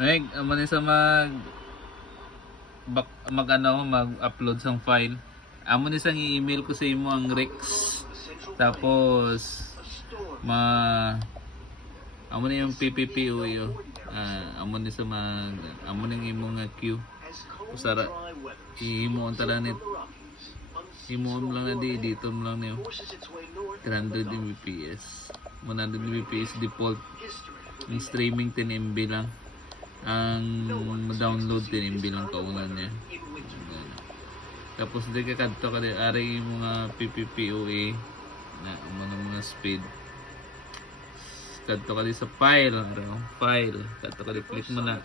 Ay, amo ni sa mag-upload sang file. Amo ni sang i-email ko sa imo ang Rex. Tapos amo ni yung PPPO yo. Amo ni sa amo ni imo nga queue. Usara imo tala nit. Imo lang na dito mo lang niyo. 300 Mbps. 100 Mbps default. Ang streaming 10 MB lang. Ang download 10 MB lang kaunan niya. Tapos di ka kadto ka di ari yung mga PPPoE na mga speed. Kadto ka di sa file, file. Kadto ka di click mo na.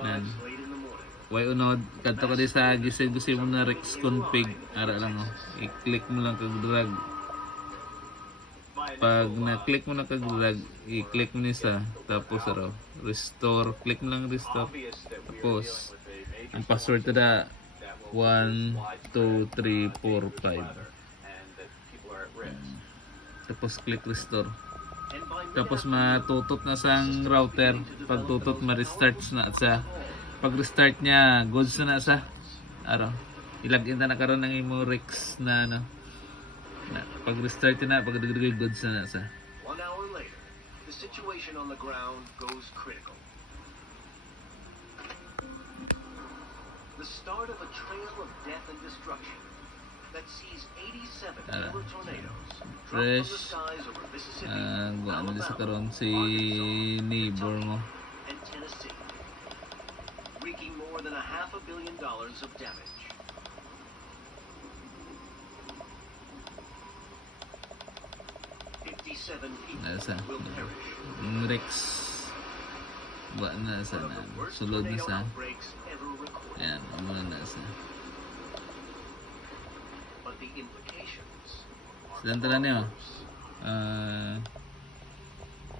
Nan. Way unod kadto ka di sa gusto mo na Rex config ara lang oh. I-click mo lang kag drag. Pag na-click mo na kag drag, i-click mo ni sa tapos restore, click mo lang restore. Tapos ang password tada 1 2 3 4 5. Tapos click restore. Tapos matutot na sang router. Pag tutot ma-restart na sa. Pag restart niya, goods na sa ilagin na karon ng imo Rex na pag restart na, pag dagdag goods na sa. 1 hour later, the situation on the ground goes critical. The start of a trail of death and destruction that sees 87 killer tornadoes drop from the skies over Mississippi, Ano sa karon si neighbor mo. and Tennessee, wreaking more than $500 million of damage. Nasa Will perish. Rex ba na sa One of the worst sulod na tornado sa outbreaks ever recorded. yan amo na sa But the implications silang tala niyo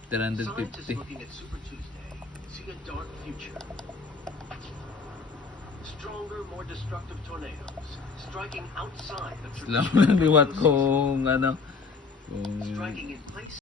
Scientists 350 looking at Super Tuesday see a dark future. Stronger, more destructive tornadoes striking outside the sila traditional liwat kung striking in place